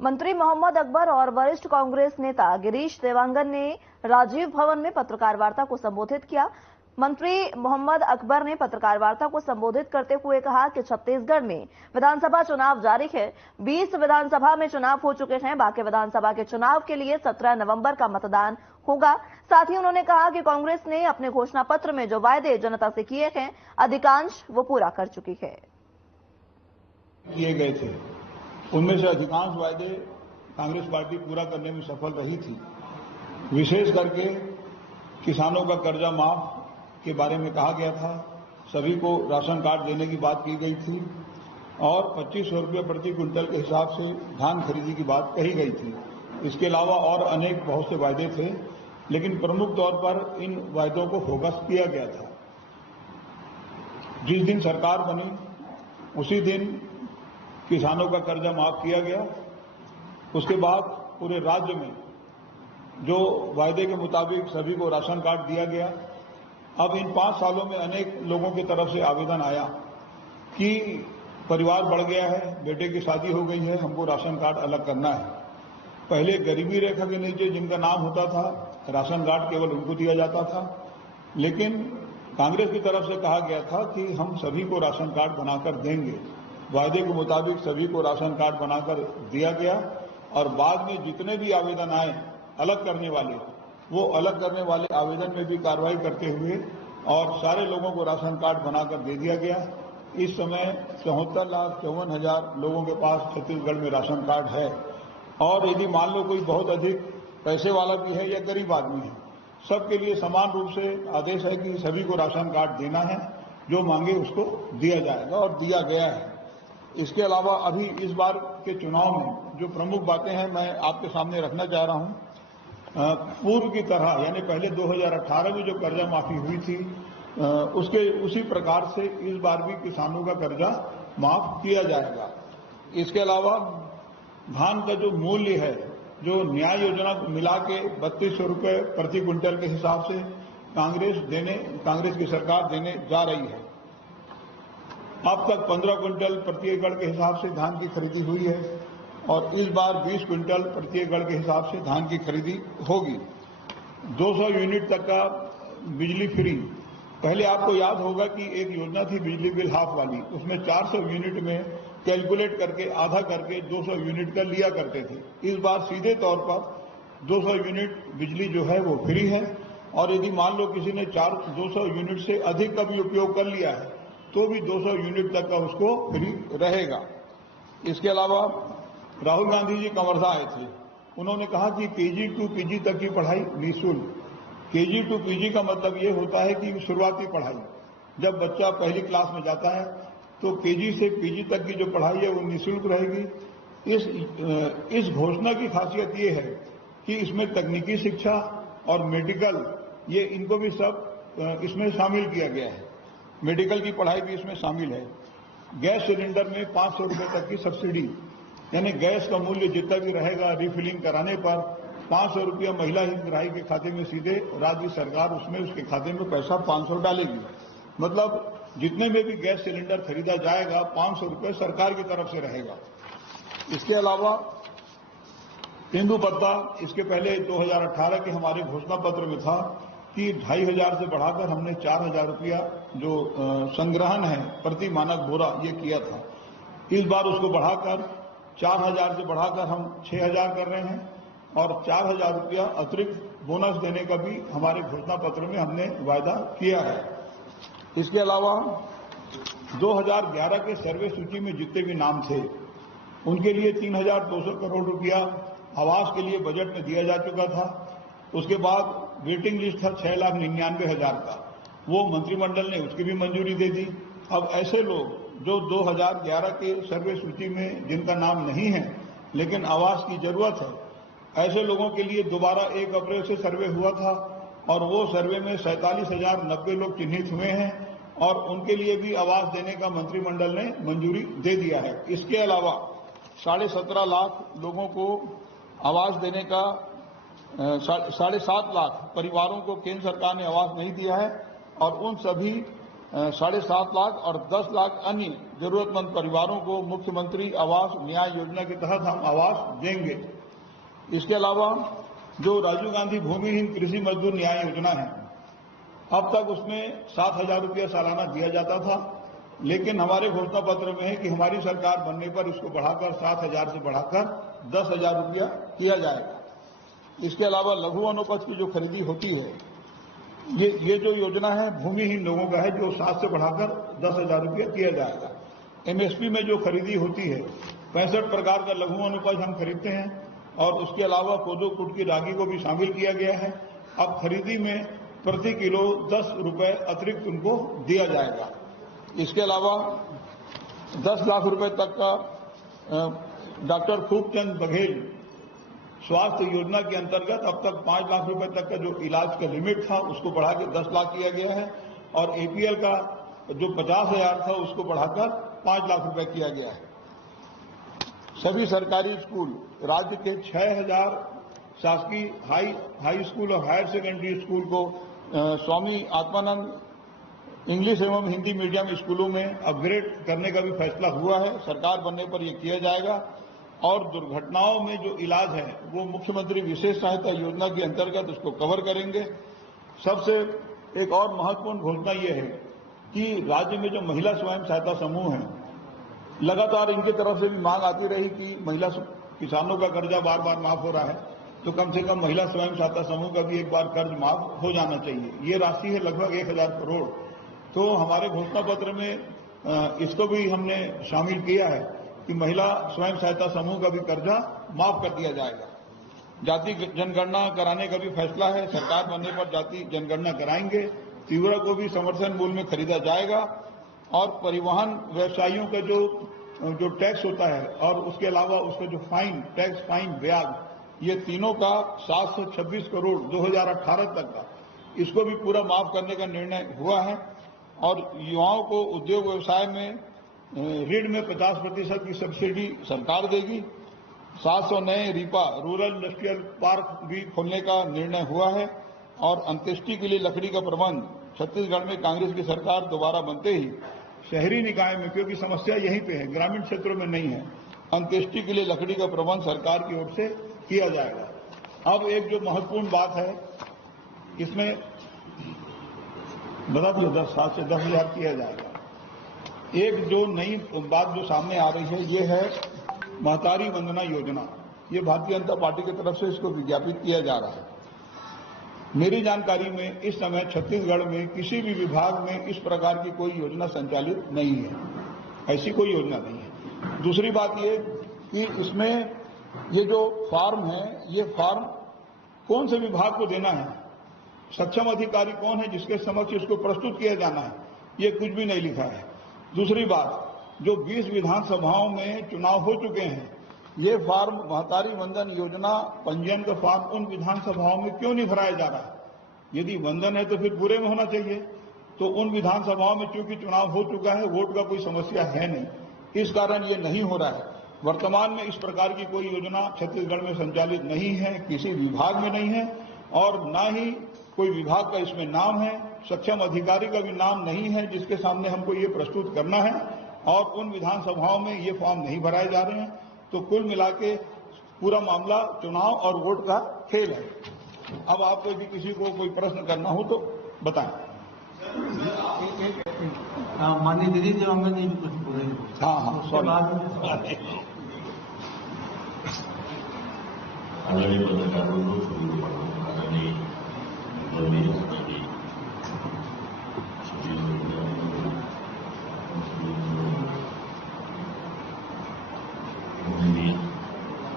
मंत्री मोहम्मद अकबर और वरिष्ठ कांग्रेस नेता गिरीश देवांगन ने राजीव भवन में पत्रकार वार्ता को संबोधित किया। मंत्री मोहम्मद अकबर ने पत्रकार वार्ता को संबोधित करते हुए कहा कि छत्तीसगढ़ में विधानसभा चुनाव जारी है। 20 विधानसभा में चुनाव हो चुके हैं। बाकी विधानसभा के चुनाव के लिए 17 नवंबर का मतदान होगा। साथ ही उन्होंने कहा कि कांग्रेस ने अपने घोषणा पत्र में जो वायदे जनता से किए हैं, अधिकांश वो पूरा कर चुकी है। किए गए थे, उनमें से अधिकांश वायदे कांग्रेस पार्टी पूरा करने में सफल रही थी। विशेष करके किसानों का कर्जा माफ के बारे में कहा गया था, सभी को राशन कार्ड देने की बात की गई थी और 2500 रुपये प्रति क्विंटल के हिसाब से धान खरीदी की बात कही गई थी। इसके अलावा और अनेक बहुत से वायदे थे, लेकिन प्रमुख तौर पर इन वायदों को फोकस किया गया था। जिस दिन सरकार बनी उसी दिन किसानों का कर्जा माफ किया गया। उसके बाद पूरे राज्य में जो वायदे के मुताबिक सभी को राशन कार्ड दिया गया। अब इन 5 सालों में अनेक लोगों की तरफ से आवेदन आया कि परिवार बढ़ गया है, बेटे की शादी हो गई है, हमको राशन कार्ड अलग करना है। पहले गरीबी रेखा के नीचे जिनका नाम होता था, राशन कार्ड केवल उनको दिया जाता था, लेकिन कांग्रेस की तरफ से कहा गया था कि हम सभी को राशन कार्ड बनाकर देंगे। वायदे के मुताबिक सभी को राशन कार्ड बनाकर दिया गया और बाद में जितने भी आवेदन आए अलग करने वाले, वो अलग करने वाले आवेदन में भी कार्रवाई करते हुए और सारे लोगों को राशन कार्ड बनाकर दे दिया गया। इस समय 74,54,000 लोगों के पास छत्तीसगढ़ में राशन कार्ड है और यदि मान लो कोई बहुत अधिक पैसे वाला भी है या गरीब आदमी है, सबके लिए समान रूप से आदेश है कि सभी को राशन कार्ड देना है, जो मांगे उसको दिया जाएगा और दिया गया है। इसके अलावा अभी इस बार के चुनाव में जो प्रमुख बातें हैं मैं आपके सामने रखना चाह रहा हूं। पूर्व की तरह यानी पहले 2018 में जो कर्जा माफी हुई थी उसके उसी प्रकार से इस बार भी किसानों का कर्जा माफ किया जाएगा। इसके अलावा धान का जो मूल्य है, जो न्याय योजना मिला के 3200 रुपये प्रति क्विंटल के हिसाब से कांग्रेस की सरकार देने जा रही है। अब तक 15 क्विंटल प्रति एकड़ के हिसाब से धान की खरीदी हुई है और इस बार 20 क्विंटल प्रति एकड़ के हिसाब से धान की खरीदी होगी। 200 यूनिट तक का बिजली फ्री। पहले आपको याद होगा कि एक योजना थी बिजली बिल हाफ वाली, उसमें 400 यूनिट में कैलकुलेट करके आधा करके 200 यूनिट का लिया करते थे। इस बार सीधे तौर पर 200 यूनिट बिजली जो है वो फ्री है और यदि मान लो किसी ने 200 यूनिट से अधिक का भी उपयोग कर लिया है तो भी 200 यूनिट तक का उसको फ्री रहेगा। इसके अलावा राहुल गांधी जी कवर्धा आए थे, उन्होंने कहा कि केजी टू पीजी तक की पढ़ाई निःशुल्क। केजी टू पीजी का मतलब ये होता है कि शुरुआती पढ़ाई, जब बच्चा पहली क्लास में जाता है तो केजी से पीजी तक की जो पढ़ाई है वो निःशुल्क रहेगी। इस घोषणा की खासियत ये है कि इसमें तकनीकी शिक्षा और मेडिकल ये इनको भी सब इसमें शामिल किया गया है। मेडिकल की पढ़ाई भी इसमें शामिल है। गैस सिलेंडर में 500 रुपये तक की सब्सिडी, यानी गैस का मूल्य जितना भी रहेगा रिफिलिंग कराने पर 500 रुपया महिला हितग्राही के खाते में सीधे राज्य सरकार उसमें उसके खाते में पैसा 500 डालेगी। मतलब जितने में भी गैस सिलेंडर खरीदा जाएगा 500 रुपये सरकार की तरफ से रहेगा। इसके अलावा तेंदू पत्ता, इसके पहले 2018 के हमारे घोषणा पत्र में था कि 2,500 से बढ़ाकर हमने 4,000 रुपया जो संग्रहण है प्रति मानक बोरा ये किया था। इस बार उसको बढ़ाकर 4,000 से बढ़ाकर हम 6,000 कर रहे हैं और 4,000 रुपया अतिरिक्त बोनस देने का भी हमारे घोषणा पत्र में हमने वायदा किया है। इसके अलावा 2011 के सर्वे सूची में जितने भी नाम थे उनके लिए 3,200 करोड़ रुपया आवास के लिए बजट में दिया जा चुका था। उसके बाद वेटिंग लिस्ट था 6,99,000 का, वो मंत्रिमंडल ने उसकी भी मंजूरी दे दी। अब ऐसे लोग जो 2011 के सर्वे सूची में जिनका नाम नहीं है लेकिन आवास की जरूरत है, ऐसे लोगों के लिए दोबारा 1 अप्रैल से सर्वे हुआ था और वो सर्वे में 47,090 लोग चिन्हित हुए हैं और उनके लिए भी आवास देने का मंत्रिमंडल ने मंजूरी दे दिया है। इसके अलावा 17.5 लाख लोगों को आवास देने का 7.5 लाख परिवारों को केंद्र सरकार ने आवास नहीं दिया है और उन सभी 7.5 लाख और 10 लाख अन्य जरूरतमंद परिवारों को मुख्यमंत्री आवास न्याय योजना के तहत हम आवास देंगे। इसके अलावा जो राजीव गांधी भूमिहीन कृषि मजदूर न्याय योजना है, अब तक उसमें 7,000 रुपया सालाना दिया जाता था, लेकिन हमारे घोषणा पत्र में है कि हमारी सरकार बनने पर इसको बढ़ाकर 7,000 से बढ़ाकर 10,000 रुपया किया जाएगा। इसके अलावा लघु वनोपज की जो खरीदी होती है, ये जो योजना है भूमिहीन लोगों का है, जो 7 से बढ़ाकर 10,000 रुपया किया जाएगा। एमएसपी में जो खरीदी होती है 65 प्रकार का लघु वनोपज हम खरीदते हैं और उसके अलावा कोदो कुटकी रागी को भी शामिल किया गया है। अब खरीदी में प्रति किलो 10 रुपए अतिरिक्त उनको दिया जाएगा। इसके अलावा 10 लाख रुपए तक का डॉक्टर खूबचंद बघेल स्वास्थ्य योजना के अंतर्गत अब तक 5 लाख रुपए तक का जो इलाज का लिमिट था उसको बढ़ा के 10 लाख किया गया है और एपीएल का जो 50,000 था उसको बढ़ाकर 5 लाख रुपए किया गया है। सभी सरकारी स्कूल, राज्य के 6,000 शासकीय हाई स्कूल और हायर सेकेंडरी स्कूल को स्वामी आत्मानंद इंग्लिश एवं हिंदी मीडियम स्कूलों में अपग्रेड करने का भी फैसला हुआ है। सरकार बनने पर यह किया जाएगा और दुर्घटनाओं में जो इलाज है वो मुख्यमंत्री विशेष सहायता योजना के अंतर्गत उसको कवर करेंगे। सबसे एक और महत्वपूर्ण घोषणा ये है कि राज्य में जो महिला स्वयं सहायता समूह हैं, लगातार इनकी तरफ से भी मांग आती रही कि महिला किसानों का कर्जा बार बार माफ हो रहा है, तो कम से कम महिला स्वयं सहायता समूह का भी एक बार कर्ज माफ हो जाना चाहिए। ये राशि है लगभग 1,000 करोड़। तो हमारे घोषणा पत्र में इसको भी हमने शामिल किया है कि महिला स्वयं सहायता समूह का भी कर्जा माफ कर दिया जाएगा। जाति जनगणना कराने का भी फैसला है। सरकार बनने पर जाति जनगणना कराएंगे। तीवरा को भी समर्थन मूल्य में खरीदा जाएगा और परिवहन व्यवसायियों का जो टैक्स होता है और उसके अलावा उसका जो फाइन, टैक्स, फाइन, ब्याज, ये तीनों का 726 करोड़ 2018 तक का, इसको भी पूरा माफ करने का निर्णय हुआ है। और युवाओं को उद्योग व्यवसाय में ऋण में 50% की सब्सिडी सरकार देगी। 700 नए रीपा रूरल इंडस्ट्रियल पार्क भी खोलने का निर्णय हुआ है। और अंत्येष्टि के लिए लकड़ी का प्रबंध छत्तीसगढ़ में कांग्रेस की सरकार दोबारा बनते ही शहरी निकाय में, क्योंकि समस्या यहीं पे है, ग्रामीण क्षेत्रों में नहीं है, अंत्येष्टि के लिए लकड़ी का प्रबंध सरकार की ओर से किया जाएगा। अब एक जो महत्वपूर्ण बात है, इसमें बता दिए 7 से 10,000 किया जाएगा। एक जो नई बात जो सामने आ रही है ये है महतारी वंदना योजना। ये भारतीय जनता पार्टी की तरफ से इसको विज्ञापित किया जा रहा है। मेरी जानकारी में इस समय छत्तीसगढ़ में किसी भी विभाग में इस प्रकार की कोई योजना संचालित नहीं है, ऐसी कोई योजना नहीं है। दूसरी बात ये कि इसमें ये जो फॉर्म है, ये फॉर्म कौन से विभाग को देना है, सक्षम अधिकारी कौन है जिसके समक्ष इसको प्रस्तुत किया जाना है, ये कुछ भी नहीं लिखा है। दूसरी बात, जो 20 विधानसभाओं में चुनाव हो चुके हैं, ये फॉर्म महतारी वंदन योजना पंजीयन का फॉर्म उन विधानसभाओं में क्यों नहीं भराया जा रहा? यदि वंदन है तो फिर पूरे में होना चाहिए। तो उन विधानसभाओं में चूंकि चुनाव हो चुका है, वोट का कोई समस्या है नहीं, इस कारण ये नहीं हो रहा है। वर्तमान में इस प्रकार की कोई योजना छत्तीसगढ़ में संचालित नहीं है, किसी विभाग में नहीं है और न ही कोई विभाग का इसमें नाम है, सक्षम अधिकारी का भी नाम नहीं है जिसके सामने हमको ये प्रस्तुत करना है, और उन विधानसभाओं में ये फॉर्म नहीं भराए जा रहे हैं। तो कुल मिला के पूरा मामला चुनाव और वोट का खेल है। अब आपको भी किसी को कोई प्रश्न करना हो तो बताएं। माननीय दीदी देवांगन जी कुछ बोले। हाँ, सॉरी। आदरणीय पत्रकारों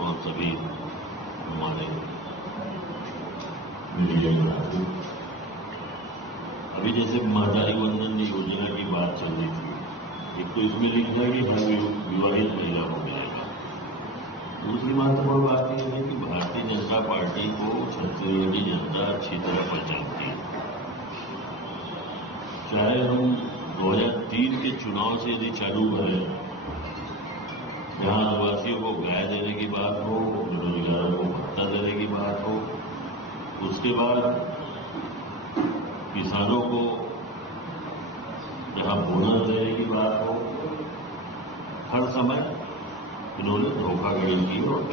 और सभी हमारे मीडिया ग्राहकों, अभी जैसे महतारी वंदन योजना की बात चल रही थी, एक तो इसमें लिखा है कि हर विवाहित महिला हो जाएगा। दूसरी महत्वपूर्ण बात यह है कि भारतीय जनता पार्टी को छत्तीसगढ़ की जनता अच्छी तरह पहचानती है। चाहे हम 2003 के चुनाव से यदि चालू करें, जहां आदिवासियों को गाय देने की बात हो, बेरोजगारों को भत्ता देने की बात हो, उसके बाद किसानों को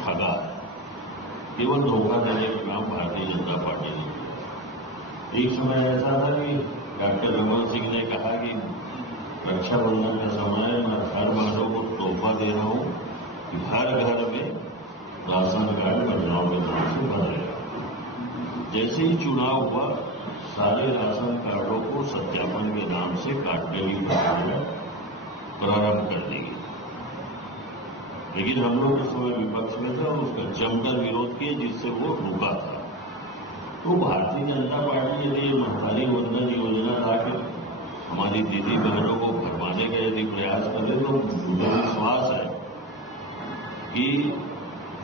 ठगा है। केवल धोखा देने का काम भारतीय जनता पार्टी ने किया। एक समय ऐसा था कि डॉक्टर रमन सिंह ने कहा कि रक्षाबंधन का समय मैं हर वालों को तोहफा दे रहा हूं कि हर घर में राशन कार्ड महिलाओं के नाम से बनेगा। जैसे ही चुनाव हुआ, सारे राशन कार्डों को सत्यापन के नाम से काटने की प्रक्रिया प्रारंभ कर दी गई। लेकिन हम लोग उस समय विपक्ष में थे और उसका जमकर विरोध किए, जिससे वो रुका था। तो भारतीय जनता पार्टी यदि महंगाई वंदन योजना लाकर हमारी दीदी बहनों को भरवाने का यदि प्रयास करे, तो मुझे विश्वास है कि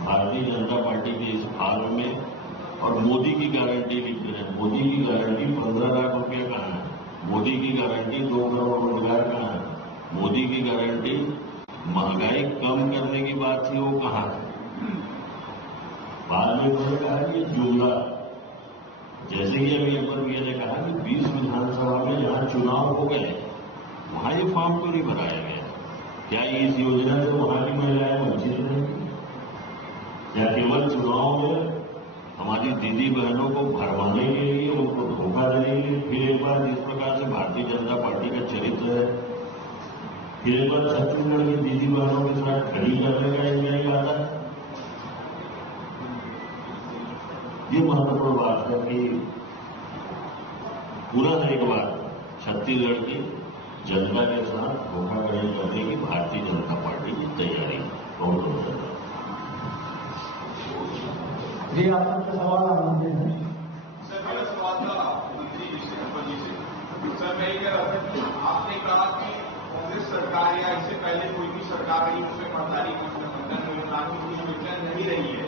भारतीय जनता पार्टी के इस हाल में, और मोदी की गारंटी लिख रहे हैं, मोदी की गारंटी 15 लाख रुपया कहाँ है, मोदी की गारंटी 2 करोड़ रोजगार कहाँ है, मोदी की गारंटी महंगाई कम करने की बात थी, वो कहाँ है। बाद में उन्होंने कहा कि जुमला, जैसे ही अभी अकबर भैया ने कहा कि 20 विधानसभा में जहां चुनाव हो गए वहां ये फॉर्म क्यों नहीं भराया गया? क्या इस योजना से वहां की महिलाएं वंचित रहेंगी? क्या केवल चुनाव में हमारी दीदी बहनों को भरवाने के लिए, उनको धोखा देने के लिए फिर एक बार जिस प्रकार से भारतीय जनता पार्टी का चरित्र है, फिर एक बार छत्तीसगढ़ की दीदी बहनों के साथ खड़ी करने का एक नया इरादा है? ये महत्वपूर्ण बात है कि पूरा एक बार छत्तीसगढ़ की जनता के साथ धोखाधड़ी करने की भारतीय जनता पार्टी की तैयारी है। बहुत बहुत धन्यवाद। जी, आपका सवाल आनंद है। सर, मेरा सवाल था मंत्री जी से, अकबर जी से। सर, मैं ये कह रहा था कि आपने कहा कि कांग्रेस सरकार या इससे पहले कोई भी सरकार रही उसमें महंगाई वंदन योजना की योजना नहीं रही है,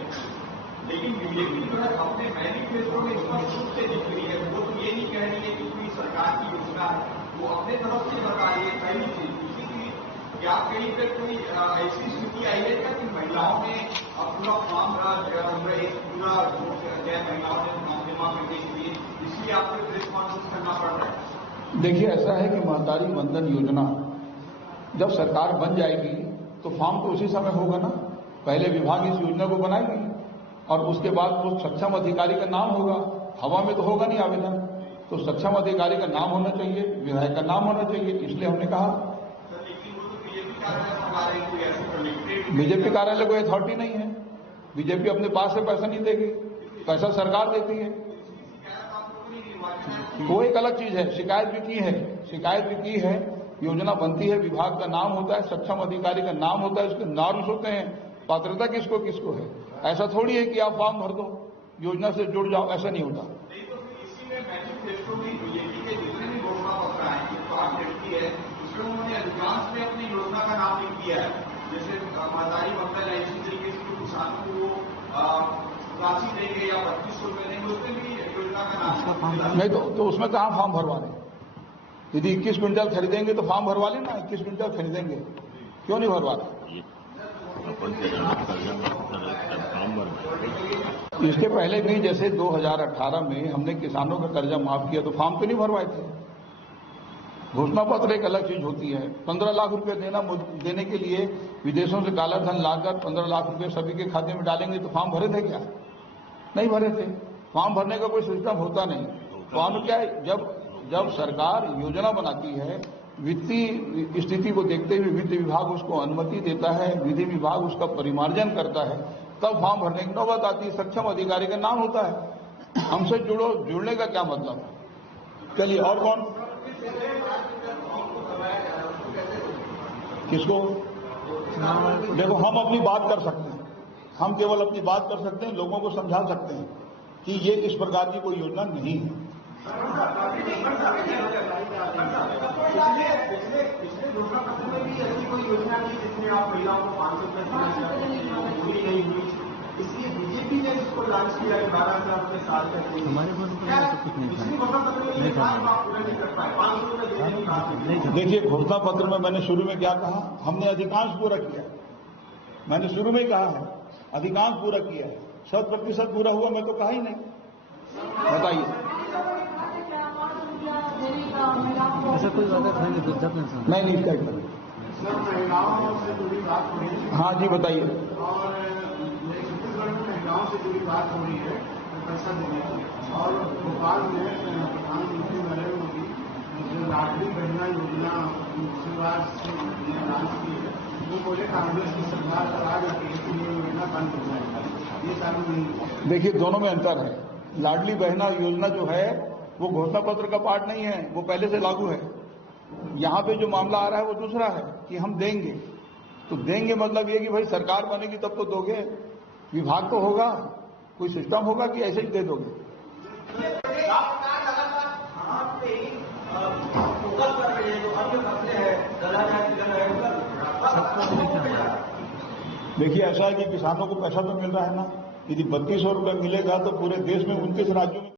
लेकिन बीजेपी जो है अपने मैनिफेस्टो में स्पष्ट रूप से लिख रही है। वो तो ये नहीं कह रही है कि कोई सरकार की योजना है, वो अपने तरफ से बता रही है। पहली चीज। दूसरी चीज, क्या कहीं पर कोई ऐसी स्थिति आई है क्या कि महिलाओं ने अब पूरा फॉर्म पूरा महिलाओं ने फॉर्म जमा करने के लिए, इसलिए आपको प्रेस कॉन्फ्रेंस करना पड़ रहा है? देखिए, ऐसा है कि महंगाई वंदन योजना जब सरकार बन जाएगी तो फॉर्म तो उसी समय होगा ना। पहले विभाग इस योजना को बनाएगी और उसके बाद वो सक्षम अधिकारी का नाम होगा। हवा में तो होगा नहीं आवेदन, तो सक्षम अधिकारी का नाम होना चाहिए, विधायक का नाम होना चाहिए। इसलिए हमने कहा बीजेपी कार्यालय कोई अथॉरिटी नहीं है, बीजेपी अपने पास से पैसा नहीं देगी, पैसा सरकार देती है। वो एक अलग चीज है। शिकायत भी की है, योजना बनती है, विभाग का नाम होता है, सक्षम अधिकारी का नाम होता है, उसके नॉर्म्स होते हैं, पात्रता किसको किसको है। ऐसा थोड़ी है कि आप फॉर्म भर दो, योजना से जुड़ जाओ, ऐसा नहीं होता। नहीं, तो इसी में मैनिफेस्टो में बीजेपी के जितने भी घोषणा पत्र आए, है उसमें उन्होंने अधिकांश में अपनी योजना का नाम लिख दिया है। जैसे महंगाई वंदन है, इसी तरीके से किसानों को राशि देंगे या 3200 रुपये देंगे, उसमें भी योजना का नाम नहीं तो उसमें कहाँ फॉर्म भरवाने? यदि 21 क्विंटल खरीदेंगे तो फॉर्म भरवा लेना। 21 क्विंटल खरीदेंगे, क्यों नहीं भरवाना? इसके पहले भी जैसे 2018 में हमने किसानों का कर्जा माफ किया तो फॉर्म तो नहीं भरवाए थे। घोषणा पत्र एक अलग चीज होती है। 15 लाख रुपए देने के लिए विदेशों से काला धन लाकर 15 लाख रुपए सभी के खाते में डालेंगे तो फॉर्म भरे थे क्या? नहीं भरे थे। फॉर्म भरने का कोई सिस्टम होता नहीं। फॉर्म क्या है, जब सरकार योजना बनाती है, वित्तीय स्थिति को देखते हुए वित्त विभाग उसको अनुमति देता है, विधि विभाग उसका परिमार्जन करता है, तब फॉर्म भरने की नौबत आती है। सक्षम अधिकारी का नाम होता है। हमसे जुड़ने का क्या मतलब है? चलिए, और कौन? किसको? देखो, हम अपनी बात कर सकते हैं, हम केवल अपनी बात कर सकते हैं, लोगों को समझा सकते हैं कि ये इस प्रकार की कोई योजना नहीं है। पिछले घोषणा पत्र में भी ऐसी कोई योजना नहीं जिसमें आप महिलाओं को 500 पूरी नहीं हुई, इसलिए बीजेपी ने इसको लॉन्च किया 12,000 रुपये साल करके। हमारे पिछले घोषणा पत्र में ये कहा आप पूरा नहीं कर पाए, 500 रुपये नहीं कहा। देखिए, घोषणा पत्र में मैंने शुरू में क्या कहा? हमने अधिकांश पूरा किया। मैंने शुरू में कहा है अधिकांश पूरा किया है। 100% पूरा हुआ मैं तो कहा ही नहीं। बताइए, ऐसा कोई वादा था नहीं? वृद्धा पेंशन नहीं क्या सर, महिलाओं से जुड़ी बात हुई। हाँ जी, बताइए। और से जुड़ी बात हो रही है पैसा देने की। और भोपाल में प्रधानमंत्री नरेंद्र मोदी जो लाडली बहना योजना शुरुआत से लॉन्च की है, वो बोले कांग्रेस की सरकार पर आ जाती है कि ये योजना बंद हो जाएगी, ये चालू नहीं हुआ। देखिए, दोनों में अंतर है। लाडली बहना योजना जो है वो घोषणा पत्र का पार्ट नहीं है, वो पहले से लागू है। यहां पे जो मामला आ रहा है वो दूसरा है कि हम देंगे। तो देंगे मतलब ये कि भाई सरकार बनेगी तब तो दोगे, विभाग तो होगा, कोई सिस्टम होगा कि ऐसे ही दे दोगे। देखिए, ऐसा है कि किसानों को पैसा तो मिल रहा है ना। यदि 3200 रुपये मिलेगा तो पूरे देश में 29 राज्यों में